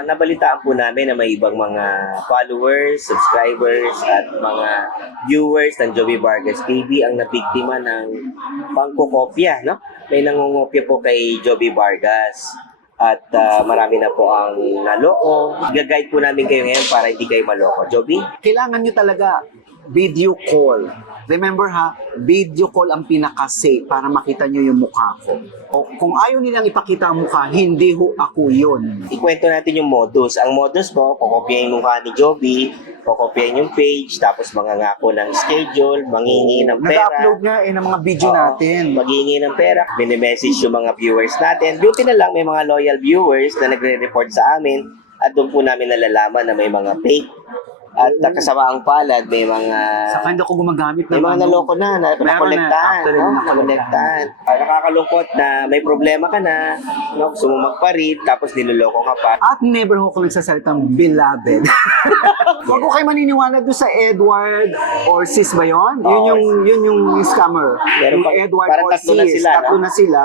Nabalitaan po namin na may ibang mga followers, subscribers, at mga viewers ng Joby Vargas TV ang nabiktima ng pangkokopya, no? May nangungopya po kay Joby Vargas at marami na po ang naloko. Gag-guide po namin kayo ngayon para hindi kayo maloko. Joby? Kailangan nyo talaga video call. Remember ha, video call ang pinaka-safe para makita nyo yung mukha ko. O kung ayaw nilang ipakita ang mukha, hindi ho ako yun. Ikwento natin yung modus. Ang modus po, kokopyahin yung mukha ni Joby, kokopyahin yung page, tapos mangangako ng schedule, manghingi ng pera. Nag-upload nga ng mga video Oo, natin. Maghingi ng pera, mini-message yung mga viewers natin. Buti na lang may mga loyal viewers na nagre-report sa amin at doon po namin nalalaman na may mga fake. At kasama ang palad, may mga Saka hindi ako gumagamit may ng mga naloko na, nakolektahan. actually, Nakolektahan. Nakakalungkot na may problema ka na, no, gusto mo magparit, tapos niloloko ka pa. At never ho ako nagsasalitang beloved. Huwag ko kayo maniniwala doon sa Edward or Sis ba yun? Yun yung scammer. Meron Yung pa- Edward parang or tatlo na Sis. sila, Tatlo no? na sila.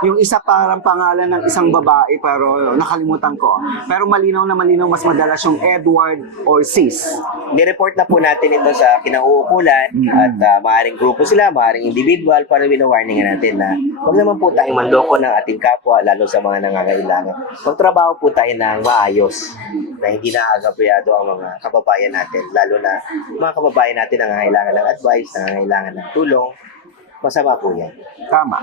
Yung isa parang pangalan ng isang babae pero nakalimutan ko. Pero malinaw na malinaw mas madalas yung Edward or Sis. Nireport na po natin ito sa kinauukulan at maaaring grupo sila, maaaring individual para winawarningan natin na huwag naman po tayong manloko ng ating kapwa lalo sa mga nangangailangan. Magtrabaho po tayo ng maayos na hindi naagabyado ang mga kababayan natin, lalo na mga kababayan natin na nangangailangan ng advice, nangangailangan ng tulong. Masama po yan. Tama.